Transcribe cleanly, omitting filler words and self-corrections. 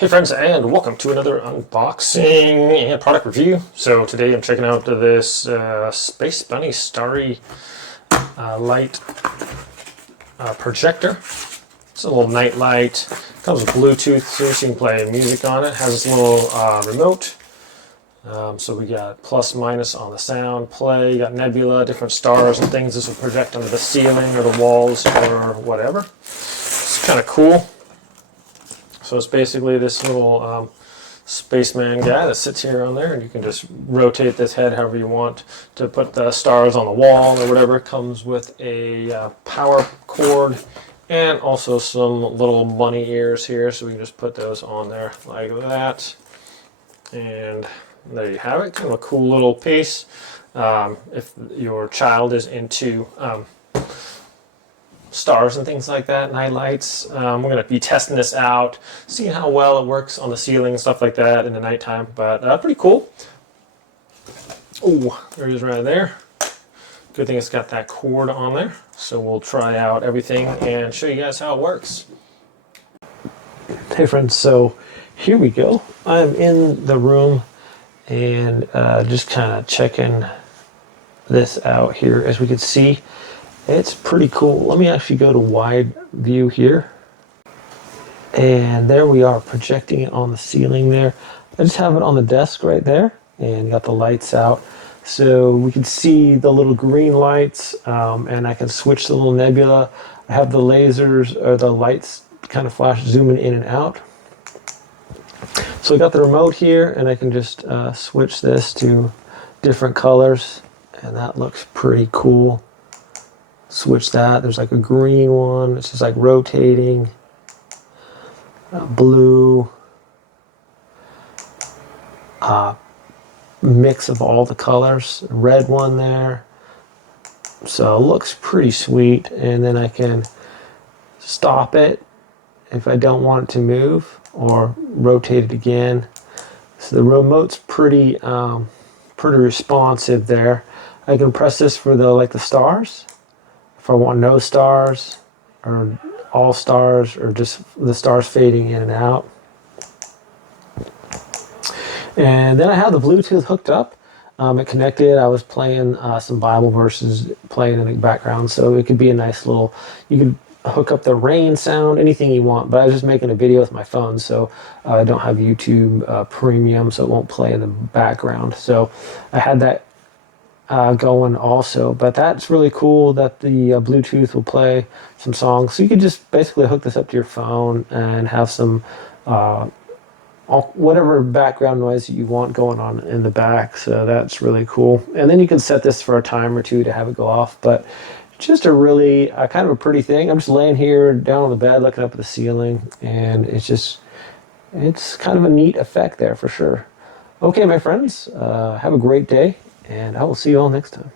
Hey friends, and welcome to another unboxing and product review. So today I'm checking out this Space Bunny Starry light projector. It's a little night light. Comes with Bluetooth, so you can play music on it. Has this little remote. So we got plus minus on the sound, play. You got nebula, different stars and things. This will project onto the ceiling or the walls or whatever. It's kind of cool. So it's basically this little spaceman guy that sits here on there, and you can just rotate this head however you want to put the stars on the wall or whatever. It comes with a power cord and also some little bunny ears here, so we can just put those on there like that. And there you have it, kind of a cool little piece. If your child is into stars and things like that, night lights. We're going to be testing this out, seeing how well it works on the ceiling and stuff like that in the nighttime, but pretty cool. Oh, there it is right there. Good thing it's got that cord on there. So we'll try out everything and show you guys how it works. Hey friends, so here we go. I'm in the room and just kind of checking this out here. As we can see, it's pretty cool. Let me actually go to wide view here. And there we are, projecting it on the ceiling there. I just have it on the desk right there and got the lights out. So we can see the little green lights, and I can switch the little nebula. I have the lasers or the lights kind of flash zooming in and out. So I got the remote here, and I can just switch this to different colors, and that looks pretty cool. Switch that. There's like a green one. It's just like rotating. Blue. Mix of all the colors. Red one there. So it looks pretty sweet. And then I can stop it if I don't want it to move, or rotate it again. So the remote's pretty responsive there. I can press this for the stars. If I want no stars, or all stars, or just the stars fading in and out. And then I have the Bluetooth hooked up. It connected. I was playing some Bible verses playing in the background, so it could be a nice little, you could hook up the rain sound, anything you want. But I was just making a video with my phone, so I don't have YouTube Premium, so it won't play in the background. So I had that going also, but that's really cool that the Bluetooth will play some songs. So you can just basically hook this up to your phone and have some whatever background noise you want going on in the back. So that's really cool. And then you can set this for a time or two to have it go off. But just a really kind of a pretty thing. I'm just laying here down on the bed looking up at the ceiling, and it's kind of a neat effect there for sure. Okay, my friends, have a great day, and I will see you all next time.